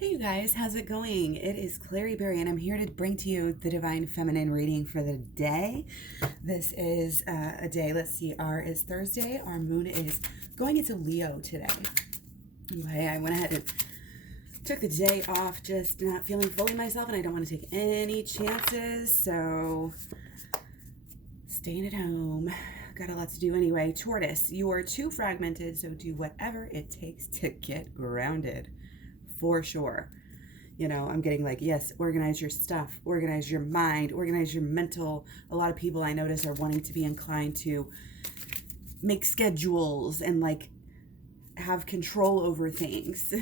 Hey you guys, how's it going? It is Clary Berry, and I'm here to bring to you the Divine Feminine reading for the day. This is a day, let's see, is Thursday. Our moon is going into Leo today. Okay, I went ahead and took the day off, just not feeling fully myself, and I don't want to take any chances, so staying at home. Got a lot to do anyway. Taurus, you are too fragmented, so do whatever it takes to get grounded. For sure. I'm getting like, yes, organize your stuff, organize your mind, organize your mental. A lot of people I notice are wanting to be inclined to make schedules and like have control over things.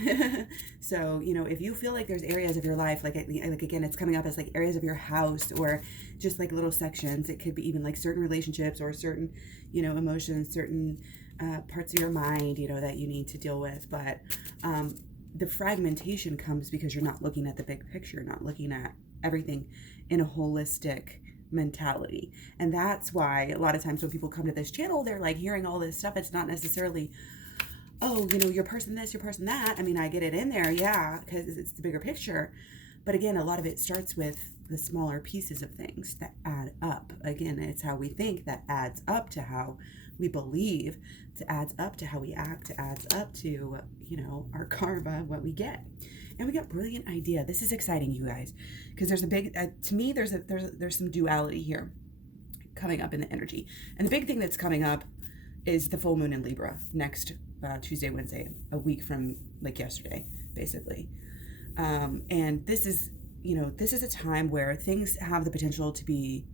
So, if you feel like there's areas of your life, like again, it's coming up as like areas of your house or just like little sections. It could be even like certain relationships or certain, emotions, certain parts of your mind, that you need to deal with. But, the fragmentation comes because you're not looking at the big picture, not looking at everything in a holistic mentality. And that's why a lot of times when people come to this channel, they're like hearing all this stuff. It's not necessarily, oh, your person this, your person that. I mean, I get it in there, yeah, because it's the bigger picture. But again, a lot of it starts with the smaller pieces of things that add up. Again, it's how we think that adds up to how we believe, to adds up to how we act, to adds up to, our karma, what we get. And we got brilliant idea. This is exciting, you guys, because there's a big, to me, there's some duality here coming up in the energy. And the big thing that's coming up is the full moon in Libra next Tuesday, Wednesday, a week from like yesterday, basically. And this is a time where things have the potential to be,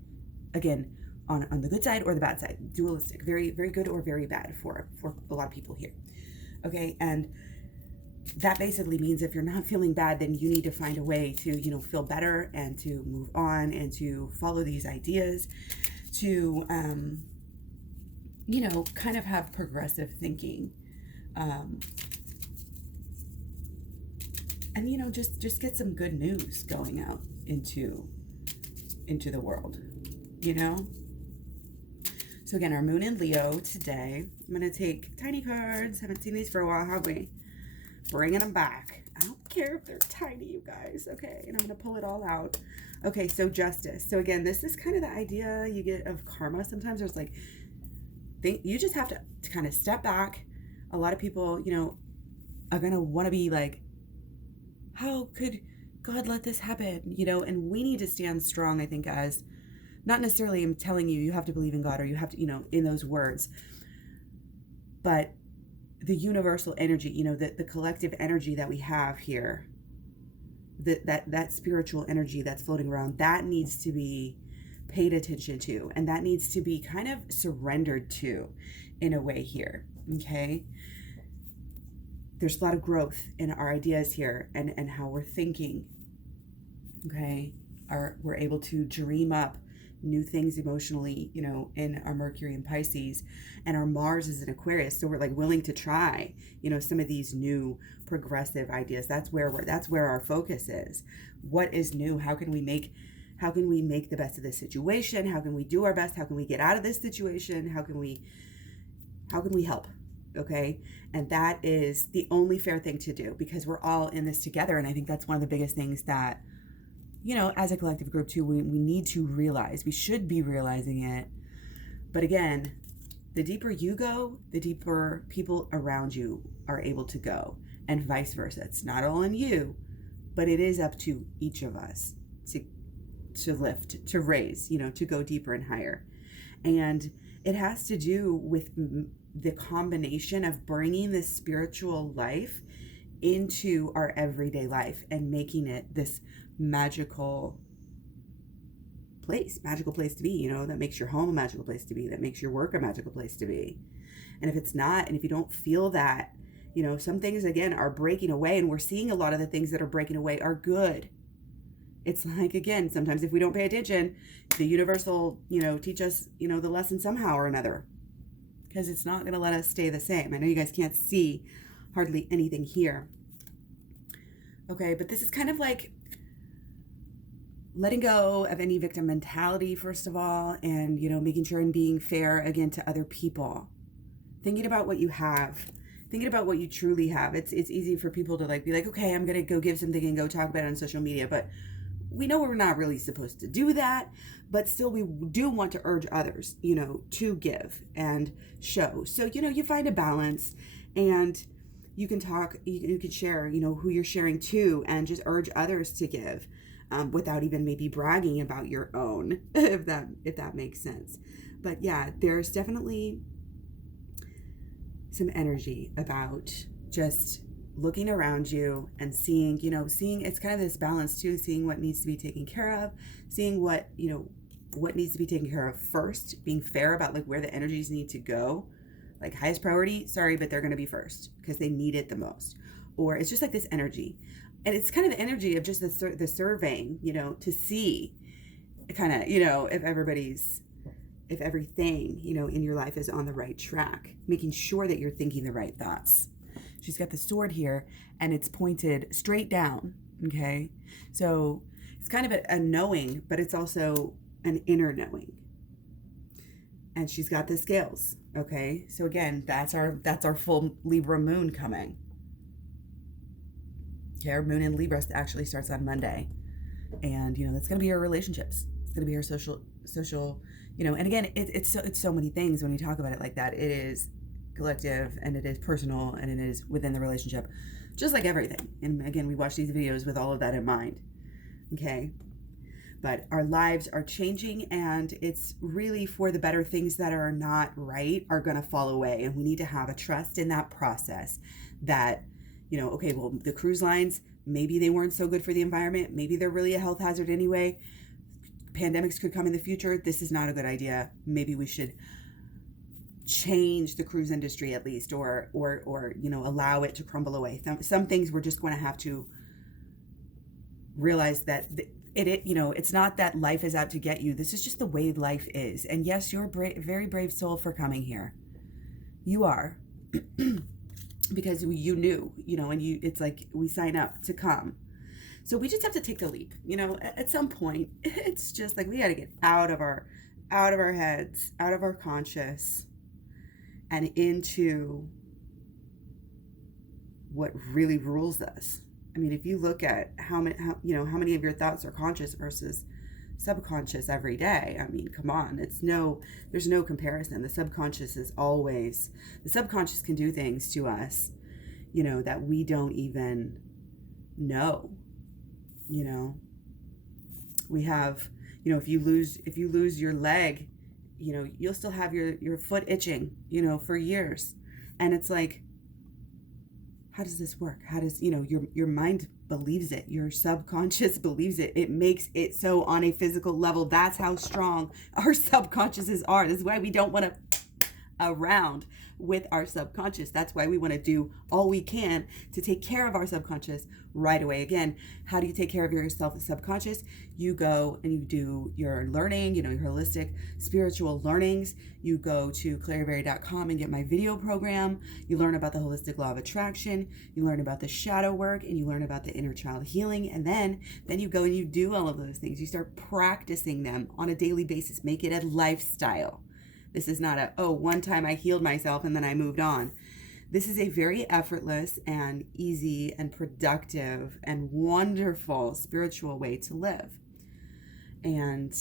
again, on the good side or the bad side, dualistic, very, very good or very bad for a lot of people here. Okay. And that basically means if you're not feeling bad, then you need to find a way to, feel better and to move on and to follow these ideas to, kind of have progressive thinking. And just get some good news going out into the world, So again, our moon in Leo today. I'm going to take tiny cards. Haven't seen these for a while, have we? Bringing them back. I don't care if they're tiny, you guys. Okay, and I'm going to pull it all out. Okay, so justice. So again, this is kind of the idea you get of karma. Sometimes there's like, you just have to kind of step back. A lot of people, are going to want to be like, how could God let this happen? And we need to stand strong, I think, as not necessarily I'm telling you have to believe in God or you have to, in those words, but the universal energy, the collective energy that we have here, that spiritual energy that's floating around, that needs to be paid attention to, and that needs to be kind of surrendered to in a way here. Okay. There's a lot of growth in our ideas here and how we're thinking. Okay. We're able to dream up new things emotionally, in our Mercury and Pisces, and our Mars is in Aquarius. So we're like willing to try, some of these new progressive ideas. That's where our focus is. What is new? How can we make the best of this situation? How can we do our best? How can we get out of this situation? How can we help? Okay. And that is the only fair thing to do because we're all in this together. And I think that's one of the biggest things that, as a collective group too, we need to realize. We should be realizing it. But again, the deeper you go, the deeper people around you are able to go, and vice versa. It's not all in you, but it is up to each of us to lift, to raise, to go deeper and higher. And it has to do with the combination of bringing this spiritual life into our everyday life and making it this magical place to be, that makes your home a magical place to be, that makes your work a magical place to be. And if it's not, and if you don't feel that, some things again are breaking away, and we're seeing a lot of the things that are breaking away are good. It's like, again, sometimes if we don't pay attention, the universe will, teach us, the lesson somehow or another, because it's not going to let us stay the same. I know you guys can't see hardly anything here. Okay, but this is kind of like letting go of any victim mentality, first of all, and, making sure and being fair, again, to other people. Thinking about what you have thinking about what you truly have. It's easy for people to like be like, okay, I'm gonna go give something and go talk about it on social media, but we know we're not really supposed to do that, but still we do want to urge others, to give and show. So, you find a balance, and you can talk, you can share, who you're sharing to, and just urge others to give, without even maybe bragging about your own, if that makes sense. But yeah, there's definitely some energy about just looking around you and seeing it's kind of this balance too, seeing what needs to be taken care of, seeing what needs to be taken care of first, being fair about like where the energies need to go, like highest priority, sorry, but they're going to be first because they need it the most. Or it's just like this energy, and it's kind of the energy of just the surveying, to see kind of, if everything, in your life is on the right track, making sure that you're thinking the right thoughts. She's got the sword here, and it's pointed straight down, okay? So it's kind of a knowing, but it's also an inner knowing. And she's got the scales, okay? So again, that's our full Libra moon coming. Okay, our moon in Libra actually starts on Monday. And, that's going to be her relationships. It's going to be her social, and again, it's so many things when you talk about it like that. It is collective, and it is personal, and it is within the relationship, just like everything. And again, we watch these videos with all of that in mind, okay? But our lives are changing, and it's really for the better. Things that are not right are going to fall away, and we need to have a trust in that process that, okay, well, the cruise lines, maybe they weren't so good for the environment. Maybe they're really a health hazard anyway. Pandemics could come in the future. This is not a good idea. Maybe we should change the cruise industry at least, or allow it to crumble away. Some things we're just going to have to realize that it's not that life is out to get you. This is just the way life is. And yes, you're a very brave soul for coming here. You are. Because you knew, and it's like we sign up to come. So we just have to take the leap, at some point. It's just like we got to get out of our heads, out of our conscious, and into what really rules us. I mean, if you look at how many of your thoughts are conscious versus subconscious every day, I mean, come on, there's no comparison. The subconscious can do things to us, that we don't even know. We have, if you lose your leg, you'll still have your foot itching, for years. And it's like, how does this work? How does, your mind believes it. Your subconscious believes it. It makes it so on a physical level. That's how strong our subconsciouses are. This is why we don't want to around with our subconscious. That's why we want to do all we can to take care of our subconscious right away. Again, how do you take care of your subconscious? You go and you do your learning, your holistic spiritual learnings. You go to claryberry.com and get my video program. You learn about the holistic law of attraction. You learn about the shadow work, and you learn about the inner child healing. And then you go and you do all of those things. You start practicing them on a daily basis. Make it a lifestyle. This is not one time I healed myself and then I moved on. This is a very effortless and easy and productive and wonderful spiritual way to live. And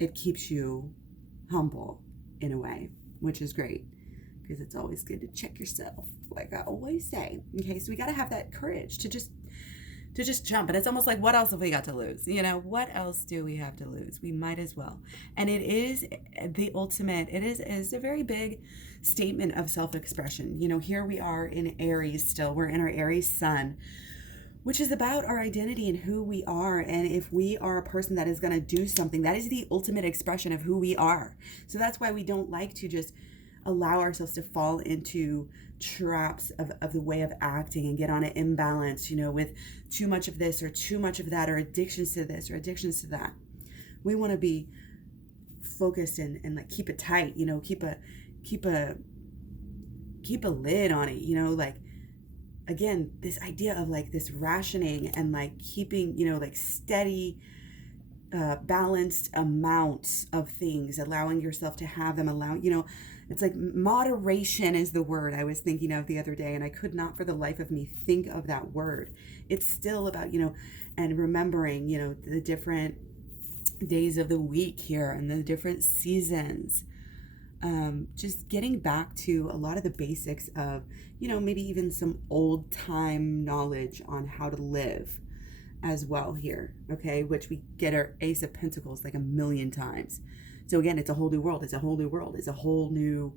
it keeps you humble in a way, which is great, because it's always good to check yourself, like I always say. Okay, so we got to have that courage to just jump. And it's almost like, what else have we got to lose? What else do we have to lose? We might as well. And it is the ultimate, it is a very big statement of self-expression. Here we are in Aries still. We're in our Aries sun, which is about our identity and who we are. And if we are a person that is going to do something, that is the ultimate expression of who we are. So that's why we don't like to just allow ourselves to fall into traps of the way of acting and get on an imbalance, with too much of this or too much of that, or addictions to this or addictions to that. We want to be focused and like keep it tight, keep a lid on it, like, again, this idea of like this rationing and like keeping, like steady, balanced amounts of things, allowing yourself to have them, It's like moderation is the word I was thinking of the other day, and I could not for the life of me think of that word. It's still about, and remembering, the different days of the week here and the different seasons. Just getting back to a lot of the basics of, maybe even some old time knowledge on how to live as well here, okay? Which we get our Ace of Pentacles like a million times. So again, it's a whole new world. It's a whole new world. It's a whole new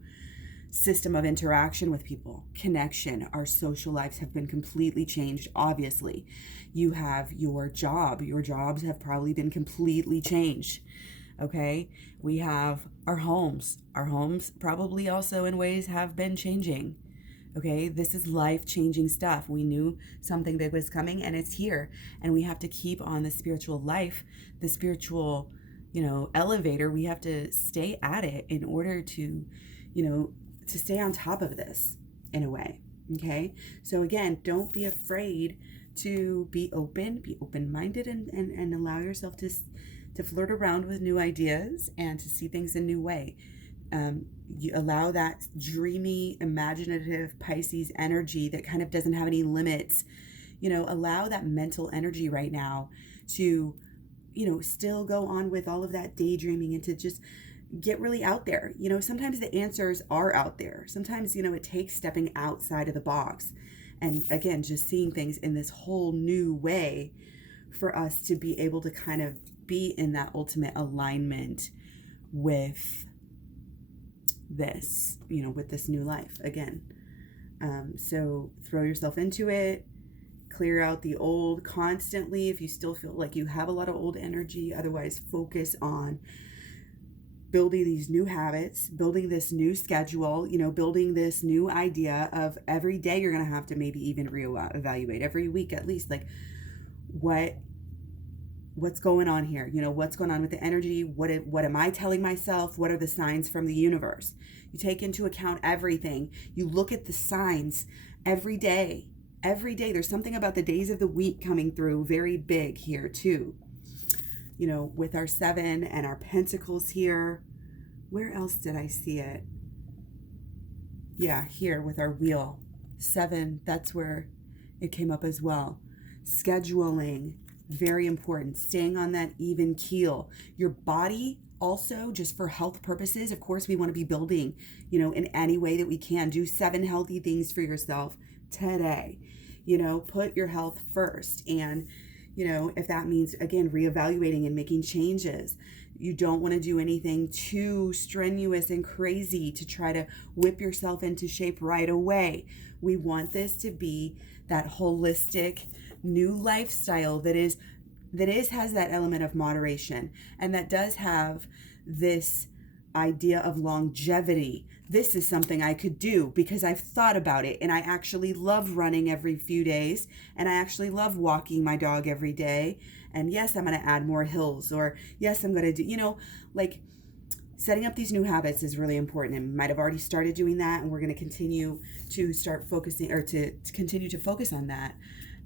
system of interaction with people, connection. Our social lives have been completely changed, obviously. You have your job. Your jobs have probably been completely changed, okay? We have our homes. Our homes probably also in ways have been changing, okay? This is life-changing stuff. We knew something big was coming, and it's here. And we have to keep on the spiritual life, the spiritual, elevator. We have to stay at it in order to, to stay on top of this in a way, okay? So again, don't be afraid to be open-minded and allow yourself to flirt around with new ideas and to see things a new way. You allow that dreamy, imaginative Pisces energy that kind of doesn't have any limits. Allow that mental energy right now to, still go on with all of that daydreaming and to just get really out there. Sometimes the answers are out there. Sometimes, it takes stepping outside of the box. And again, just seeing things in this whole new way for us to be able to kind of be in that ultimate alignment with this, with this new life again. So throw yourself into it, clear out the old constantly if you still feel like you have a lot of old energy. Otherwise, focus on building these new habits, building this new schedule, building this new idea of every day you're going to have to maybe even reevaluate every week at least, like what's going on here? What's going on with the energy? What am I telling myself? What are the signs from the universe? You take into account everything. You look at the signs every day. Every day. There's something about the days of the week coming through very big here too. With our 7 and our Pentacles here. Where else did I see it? Yeah, here with our wheel. 7, that's where it came up as well. Scheduling. Very important. Staying on that even keel. Your body also, just for health purposes, of course, we want to be building, in any way that we can. Do 7 healthy things for yourself today. Put your health first. And, if that means, again, reevaluating and making changes. You don't want to do anything too strenuous and crazy to try to whip yourself into shape right away. We want this to be that holistic new lifestyle that has that element of moderation, and that does have this idea of longevity. This is something I could do because I've thought about it, and I actually love running every few days, and I actually love walking my dog every day. And yes, I'm going to add more hills, or yes, I'm going to do, setting up these new habits is really important, and might have already started doing that, and we're going to continue to start focusing, or to continue to focus on that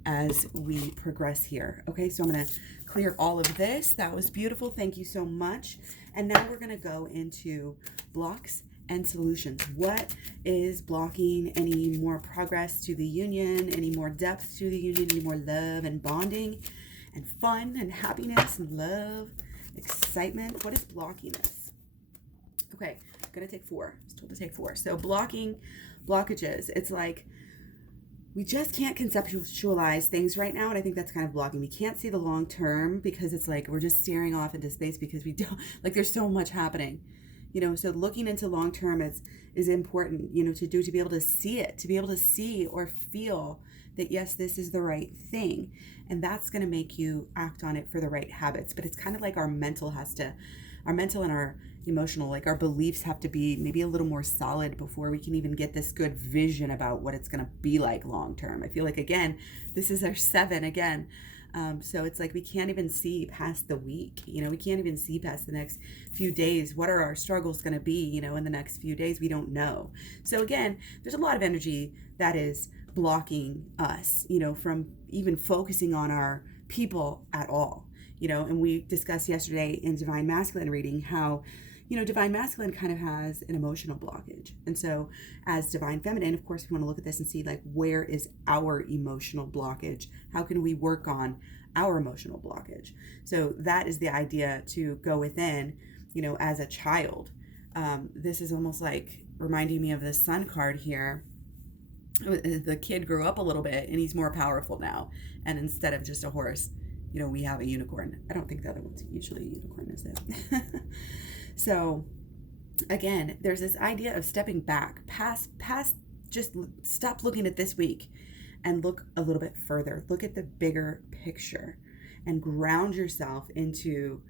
as we progress here. Okay, so I'm going to clear all of this. That was beautiful. Thank you so much. And now we're going to go into blocks and solutions. What is blocking any more progress to the union, any more depth to the union, any more love and bonding and fun and happiness and love, excitement? What is blocking this? Okay, I'm going to take 4. I was told to take 4. So blockages. It's like, we just can't conceptualize things right now, and I think that's kind of blocking. We can't see the long term because it's like we're just staring off into space because we don't, like, there's so much happening. So looking into long term is important, to be able to see it, to be able to see or feel that, yes, this is the right thing. And that's going to make you act on it for the right habits. But it's kind of like our mental and our emotional, like our beliefs have to be maybe a little more solid before we can even get this good vision about what it's going to be like long term. I feel like, again, this is our 7 again. So it's like we can't even see past the week. We can't even see past the next few days. What are our struggles going to be, in the next few days? We don't know. So again, there's a lot of energy that is blocking us, from even focusing on our people at all. And we discussed yesterday in Divine Masculine reading how, Divine masculine kind of has an emotional blockage. And so as divine feminine, of course, we want to look at this and see like, where is our emotional blockage? How can we work on our emotional blockage? So that is the idea, to go within, as a child. This is almost like reminding me of the sun card here. The kid grew up a little bit and he's more powerful now. And instead of just a horse, we have a unicorn. I don't think the other one's usually a unicorn, is it? So again, there's this idea of stepping back past, just stop looking at this week and look a little bit further. Look at the bigger picture and ground yourself into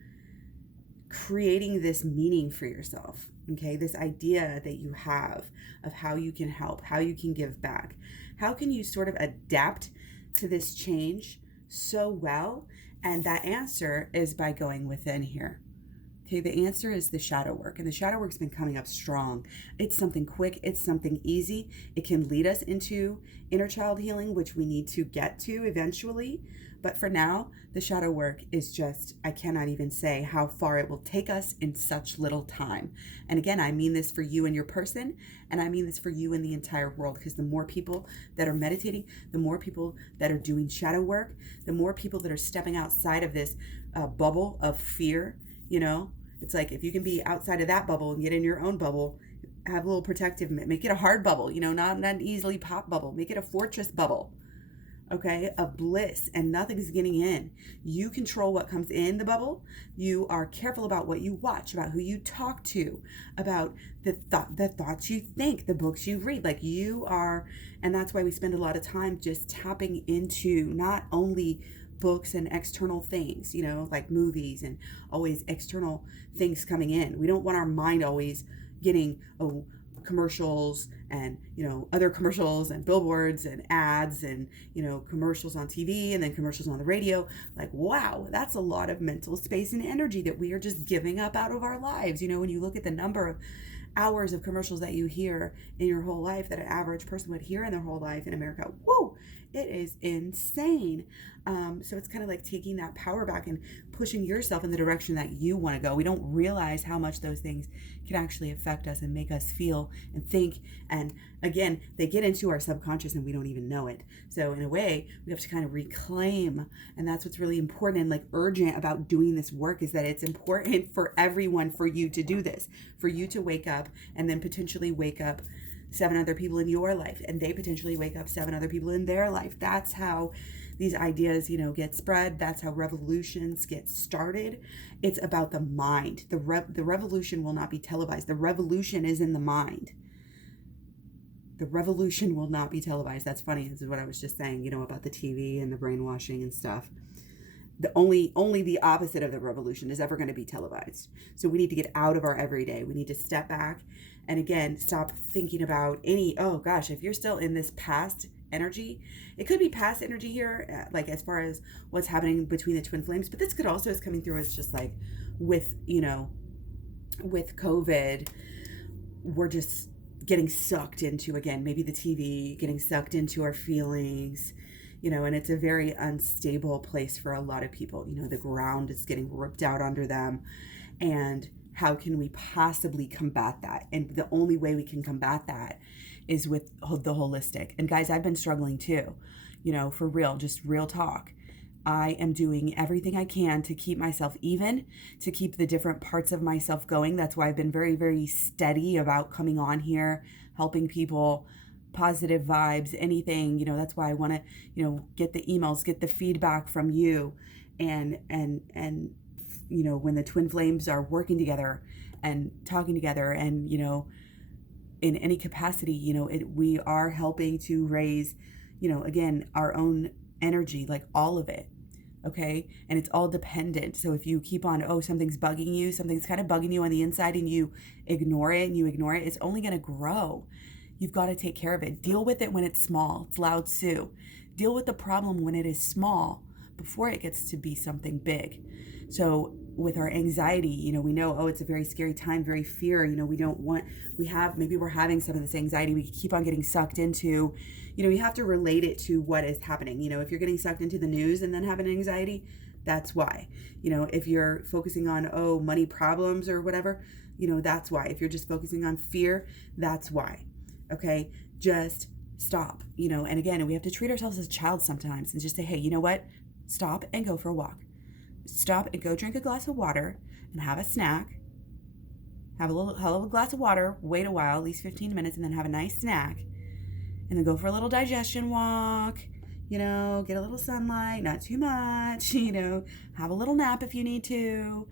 creating this meaning for yourself. Okay, this idea that you have of how you can help, how you can give back. How can you sort of adapt to this change so well? And that answer is by going within here. Okay, the answer is the shadow work. And the shadow work's been coming up strong. It's something quick. It's something easy. It can lead us into inner child healing, which we need to get to eventually. But for now, the shadow work is just, I cannot even say how far it will take us in such little time. And again, I mean this for you and your person, and I mean this for you and the entire world, because the more people that are meditating, the more people that are doing shadow work, the more people that are stepping outside of this bubble of fear. It's like, if you can be outside of that bubble and get in your own bubble, have a little protective, make it a hard bubble, not an easily pop bubble, make it a fortress bubble. Okay, of bliss, and nothing's getting in. You control what comes in the bubble. You are careful about what you watch, about who you talk to, about the thoughts you think, the books you read. Like, you are, and that's why we spend a lot of time just tapping into not only books and external things, like movies and always external things coming in. We don't want our mind always getting commercials and other commercials and billboards and ads and commercials on TV and then commercials on the radio. Like, wow, that's a lot of mental space and energy that we are just giving up out of our lives. When you look at the number of hours of commercials that you hear in your whole life, that an average person would hear in their whole life in America, whoa, it is insane. So it's kind of like taking that power back and pushing yourself in the direction that you want to go. We don't realize how much those things can actually affect us and make us feel and think. And again, they get into our subconscious and we don't even know it. So in a way, we have to kind of reclaim. And that's what's really important and like urgent about doing this work, is that it's important for everyone, for you to do this, for you to wake up and then potentially wake up 7 other people in your life, and they potentially wake up 7 other people in their life. That's how these ideas, get spread. That's how revolutions get started. It's about the mind. The revolution will not be televised. The revolution is in the mind. The revolution will not be televised. That's funny. This is what I was just saying, about the TV and the brainwashing and stuff. The only the opposite of the revolution is ever going to be televised. So we need to get out of our everyday. We need to step back and again, stop thinking about if you're still in this past energy, it could be past energy here, like as far as what's happening between the twin flames, but this could also is coming through as just like with COVID, we're just getting sucked into, again, maybe the TV, getting sucked into our feelings, and it's a very unstable place for a lot of people. The ground is getting ripped out under them. And how can we possibly combat that? And the only way we can combat that is with the holistic. And guys, I've been struggling too, for real, just real talk. I am doing everything I can to keep myself even, to keep the different parts of myself going. That's why I've been very, very steady about coming on here, helping people, positive vibes, anything, that's why I want to, get the emails, get the feedback from you. And when the twin flames are working together and talking together and, in any capacity, we are helping to raise, again, our own energy, like all of it. Okay. And it's all dependent. So if you keep on, something's bugging you, something's kind of bugging you on the inside and you ignore it, it's only going to grow. You've got to take care of it. Deal with it when it's small. It's Lao Tzu. Deal with the problem when it is small before it gets to be something big. So with our anxiety, we know, it's a very scary time, very fear, maybe we're having some of this anxiety we keep on getting sucked into. You have to relate it to what is happening. If you're getting sucked into the news and then having anxiety, that's why. If you're focusing on, money problems or whatever, That's why. If you're just focusing on fear, that's why. Okay? Just stop, and again, we have to treat ourselves as a child sometimes and just say, hey, you know what? Stop and go for a walk. Stop and go drink a glass of water and have a snack. Have a hell of a glass of water, wait a while, at least 15 minutes, and then have a nice snack. And then go for a little digestion walk, get a little sunlight, not too much, have a little nap if you need to.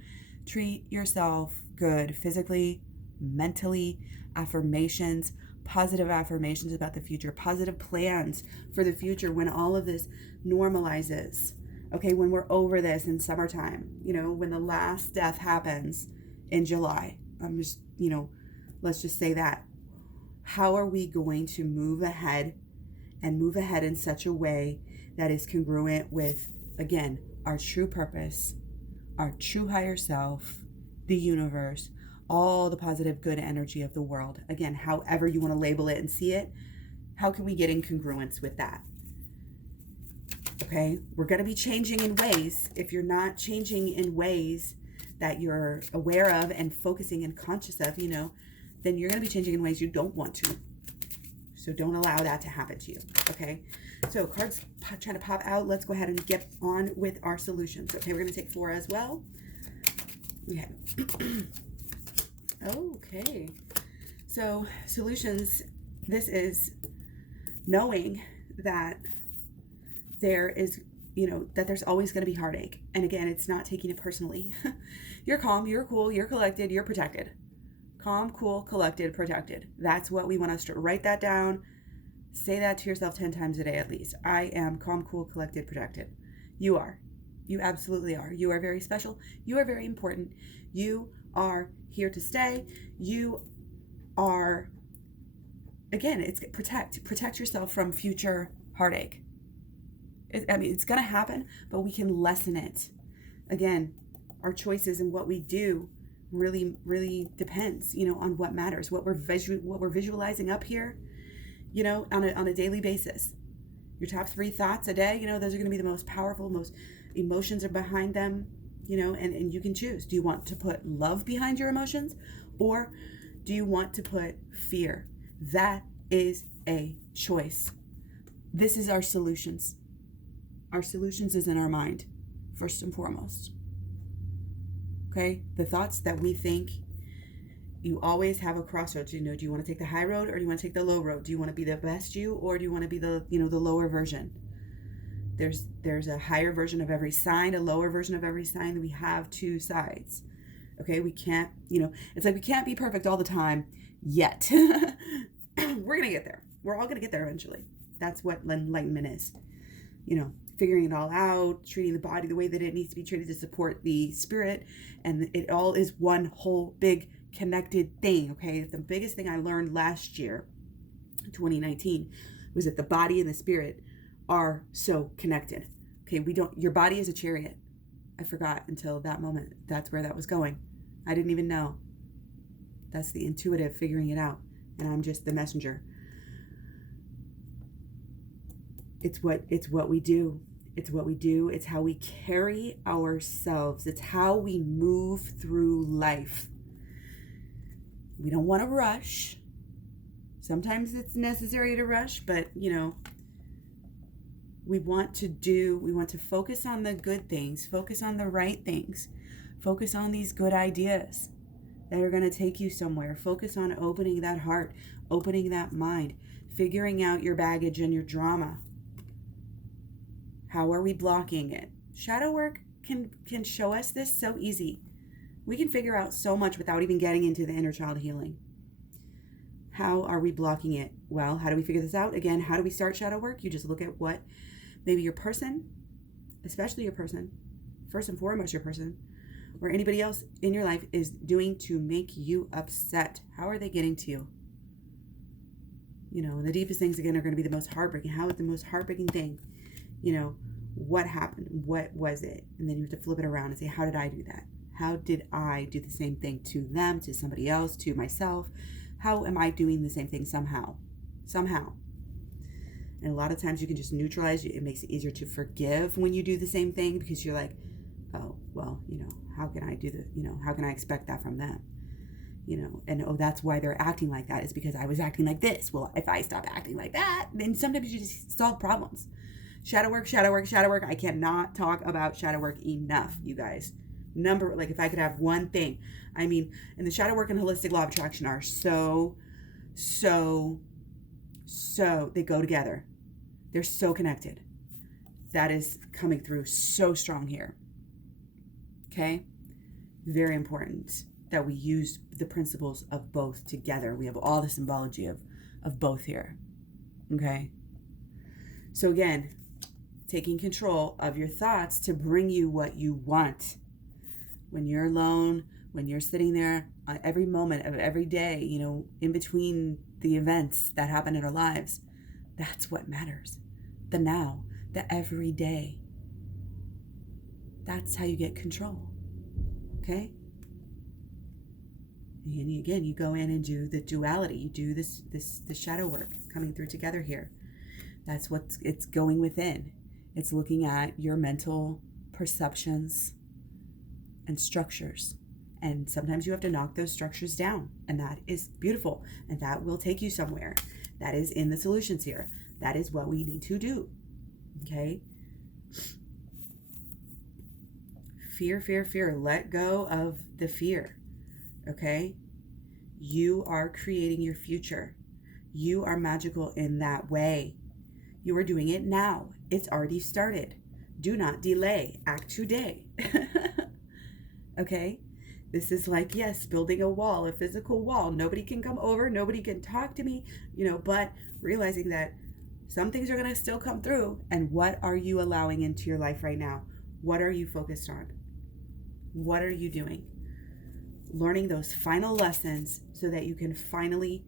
Treat yourself good physically, mentally, affirmations, positive affirmations about the future, positive plans for the future when all of this normalizes. Okay, when we're over this in summertime, when the last death happens in July. I'm just, let's just say that. How are we going to move ahead in such a way that is congruent with, again, our true purpose, our true higher self, the universe, all the positive good energy of the world. Again, however you want to label it and see it, how can we get in congruence with that? Okay, we're going to be changing in ways. If you're not changing in ways that you're aware of and focusing and conscious of, then you're going to be changing in ways you don't want to. So don't allow that to happen to you. Okay, so cards trying to pop out. Let's go ahead and get on with our solutions. Okay, we're going to take 4 as well. Okay. Okay, so solutions, this is knowing that there is, that there's always going to be heartache. And again, it's not taking it personally. You're calm, you're cool, you're collected, you're protected. Calm, cool, collected, protected. That's what we want us to write that down. Say that to yourself 10 times a day at least. I am calm, cool, collected, protected. You are. You absolutely are. You are very special. You are very important. You are here to stay. You are, again, it's protect yourself from future heartache. It's going to happen, but we can lessen it. Again, our choices and what we do really, really depends, on what matters, what we're visualizing up here, on a daily basis. Your top 3 thoughts a day, those are going to be the most powerful, most emotions are behind them, and you can choose. Do you want to put love behind your emotions, or do you want to put fear? That is a choice. This is our solutions. Our solutions is in our mind, first and foremost. Okay? The thoughts that we think, you always have a crossroads. Do you want to take the high road, or do you want to take the low road? Do you want to be the best you, or do you want to be the lower version? There's a higher version of every sign, a lower version of every sign. We have 2 sides. Okay? We can't, it's like we can't be perfect all the time yet. We're going to get there. We're all going to get there eventually. That's what enlightenment is. Figuring it all out, treating the body the way that it needs to be treated to support the spirit. And it all is one whole big connected thing, okay? The biggest thing I learned last year, 2019, was that the body and the spirit are so connected. Okay, your body is a chariot. I forgot until that moment. That's where that was going. I didn't even know. That's the intuitive figuring it out. And I'm just the messenger. It's what we do. It's what we do. It's how we carry ourselves. It's how we move through life. We don't want to rush. Sometimes it's necessary to rush, but we want to focus on the good things, focus on the right things, focus on these good ideas that are going to take you somewhere. Focus on opening that heart, opening that mind, figuring out your baggage and your drama. How are we blocking it? Shadow work can show us this so easy. We can figure out so much without even getting into the inner child healing. How are we blocking it? Well, how do we figure this out? Again, how do we start shadow work? You just look at what maybe your person, especially your person, first and foremost your person, or anybody else in your life is doing to make you upset. How are they getting to you? The deepest things, again, are going to be the most heartbreaking. How is the most heartbreaking thing? What happened? What was it? And then you have to flip it around and say, how did I do that? How did I do the same thing to them, to somebody else, to myself? How am I doing the same thing somehow? And a lot of times you can just neutralize. It makes it easier to forgive when you do the same thing, because you're like, oh, well, how can I do how can I expect that from them? and oh, that's why they're acting like that, is because I was acting like this. Well, if I stop acting like that, then sometimes you just solve problems. Shadow work, shadow work, shadow work. I cannot talk about shadow work enough, you guys. If I could have one thing, and the shadow work and holistic law of attraction are so, they go together. They're so connected. That is coming through so strong here. Okay? Very important that we use the principles of both together. We have all the symbology of both here. Okay? So again, taking control of your thoughts to bring you what you want. When you're alone, when you're sitting there every moment of every day, in between the events that happen in our lives, that's what matters. The now, the everyday. That's how you get control. Okay? And again, you go in and do the duality. You do the shadow work coming through together here. That's it's going within. It's looking at your mental perceptions and structures. And sometimes you have to knock those structures down. And that is beautiful. And that will take you somewhere. That is in the solutions here. That is what we need to do. Okay? Fear, fear, fear. Let go of the fear. Okay? You are creating your future. You are magical in that way. You are doing it now. It's already started. Do not delay. Act today. Okay? This is like, yes, building a wall, a physical wall. Nobody can come over. Nobody can talk to me, but realizing that some things are going to still come through. And what are you allowing into your life right now? What are you focused on? What are you doing? Learning those final lessons so that you can finally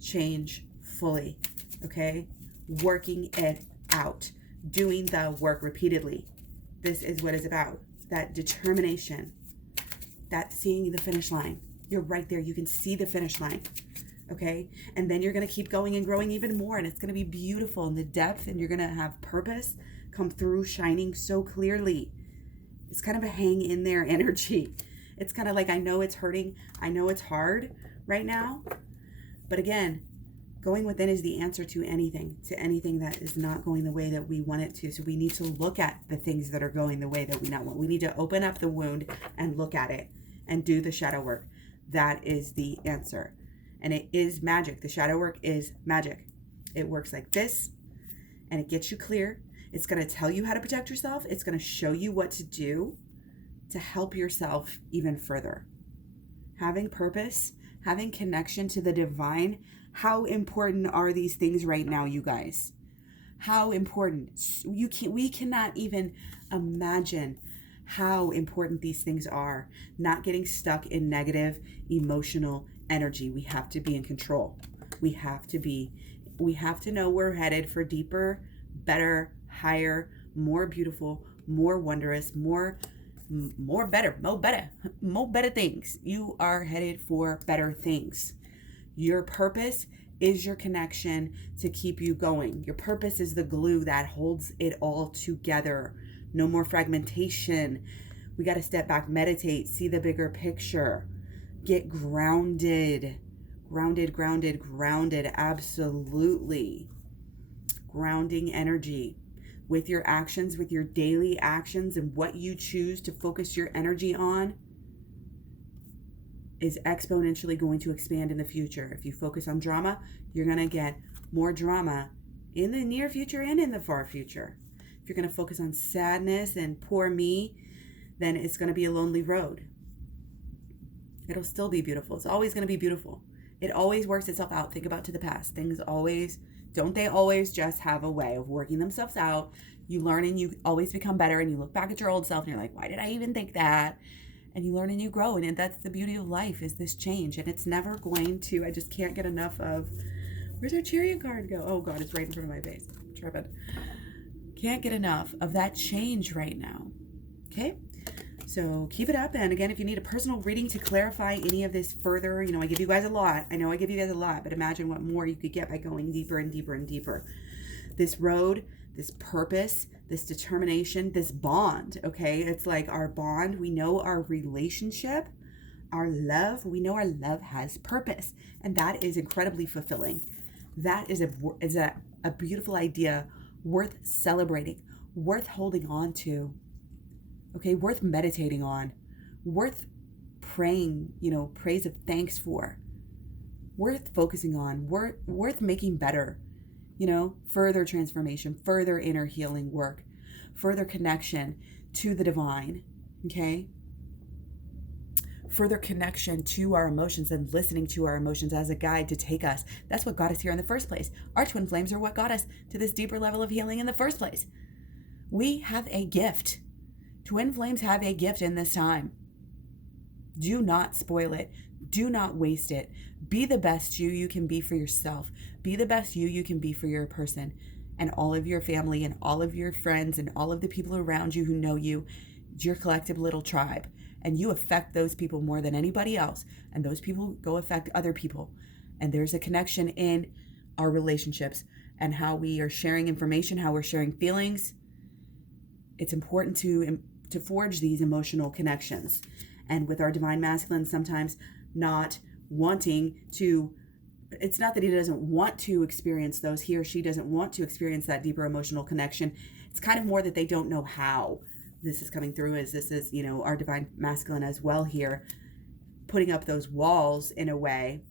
change fully. Okay? Working it out. Doing the work repeatedly. This is what it's about. That determination. That seeing the finish line. You're right there. You can see the finish line. Okay? And then you're going to keep going and growing even more. And it's going to be beautiful in the depth. And you're going to have purpose come through shining so clearly. It's kind of a hang in there energy. It's kind of like, I know it's hurting. I know it's hard right now. But again, going within is the answer to anything that is not going the way that we want it to. So we need to look at the things that are going the way that we not want. We need to open up the wound and look at it and do the shadow work. That is the answer. And it is magic. The shadow work is magic. It works like this, and it gets you clear. It's going to tell you how to protect yourself. It's going to show you what to do to help yourself even further. Having purpose, having connection to the divine. How important are these things right now, you guys? How important? We cannot even imagine how important these things are. Not getting stuck in negative emotional energy. We have to be in control. We have to know we're headed for deeper, better, higher, more beautiful, more wondrous, more better things. You are headed for better things. Your purpose is your connection to keep you going. Your purpose is the glue that holds it all together. No more fragmentation. We got to step back, meditate, see the bigger picture. Get grounded. Grounded. Absolutely. Grounding energy with your actions, with your daily actions, and what you choose to focus your energy on is exponentially going to expand in the future. If you focus on drama, you're going to get more drama in the near future and in the far future. If you're going to focus on sadness and poor me, then it's going to be a lonely road. It'll still be beautiful. It's always going to be beautiful. It always works itself out. Think about to the past. Don't they always just have a way of working themselves out? You learn and you always become better, and you look back at your old self and you're like, why did I even think that? And you learn and you grow, and that's the beauty of life, is this change. And it's never going to, I just can't get enough of, where's our chariot card go? Oh God, it's right in front of my face. I'm tripping. Can't get enough of that change right now. Okay? So keep it up. And again, if you need a personal reading to clarify any of this further, I give you guys a lot. I know I give you guys a lot, but imagine what more you could get by going deeper and deeper and deeper. This road, this purpose, this determination, this bond, okay? It's like our bond. We know our relationship our love, we know our love has purpose, and that is incredibly fulfilling. That is a beautiful idea, worth celebrating, worth holding on to, okay, worth meditating on, worth praying, praise of thanks for, worth focusing on, worth making better, further transformation, further inner healing work, further connection to the divine, okay? Further connection to our emotions and listening to our emotions as a guide to take us. That's what got us here in the first place. Our twin flames are what got us to this deeper level of healing in the first place. We have a gift. Twin flames have a gift in this time. Do not spoil it. Do not waste it. Be the best you can be for yourself. Be the best you can be for your person and all of your family and all of your friends and all of the people around you who know you. It's your collective little tribe. And you affect those people more than anybody else. And those people go affect other people. And there's a connection in our relationships and how we are sharing information, how we're sharing feelings. It's important to forge these emotional connections. And with our divine masculine, sometimes not wanting to, it's not that he doesn't want to experience those, he or she doesn't want to experience that deeper emotional connection. It's kind of more that they don't know how. This is coming through as this is, our divine masculine as well here, putting up those walls in a way,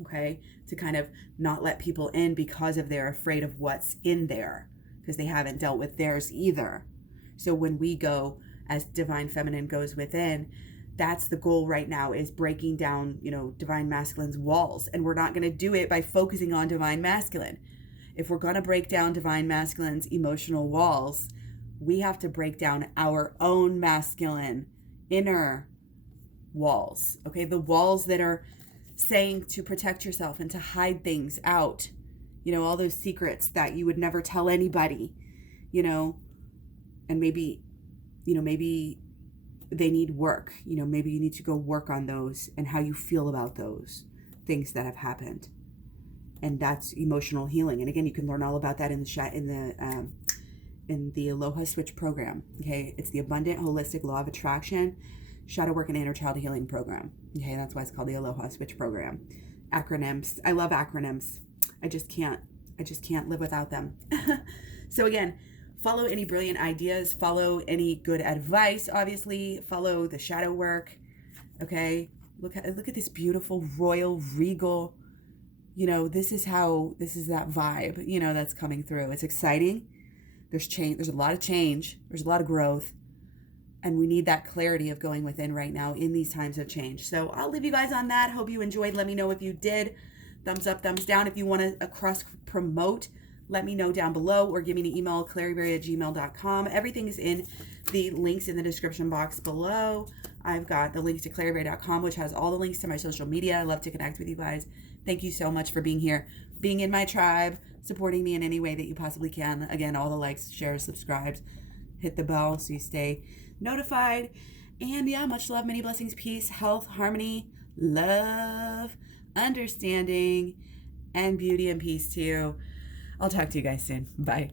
okay, to kind of not let people in because of they're afraid of what's in there, because they haven't dealt with theirs either. So when we go as divine feminine goes within, that's the goal right now, is breaking down, divine masculine's walls. And we're not going to do it by focusing on divine masculine. If we're going to break down divine masculine's emotional walls, we have to break down our own masculine inner walls, okay? The walls that are saying to protect yourself and to hide things out, all those secrets that you would never tell anybody, and maybe they need work, maybe you need to go work on those and how you feel about those things that have happened. And that's emotional healing. And again, you can learn all about that in the AHLoA SWICH program, okay? It's the Abundant Holistic Law of Attraction, Shadow Work and Inner Child Healing Program, okay? That's why it's called the AHLoA SWICH program. Acronyms. I love acronyms. I just can't live without them. So again, follow any brilliant ideas, follow any good advice, obviously, follow the shadow work, okay? Look at this beautiful, royal, regal, this is that vibe, that's coming through. It's exciting. There's change. There's a lot of change. There's a lot of growth. And we need that clarity of going within right now in these times of change. So I'll leave you guys on that. Hope you enjoyed. Let me know if you did. Thumbs up, thumbs down. If you want to cross promote, let me know down below or give me an email, claryberry@gmail.com. Everything is in the links in the description box below. I've got the links to claryberry.com, which has all the links to my social media. I love to connect with you guys. Thank you so much for being here, being in my tribe, supporting me in any way that you possibly can. Again, all the likes, shares, subscribes, hit the bell so you stay notified. And yeah, much love, many blessings, peace, health, harmony, love, understanding, and beauty and peace to you. I'll talk to you guys soon. Bye.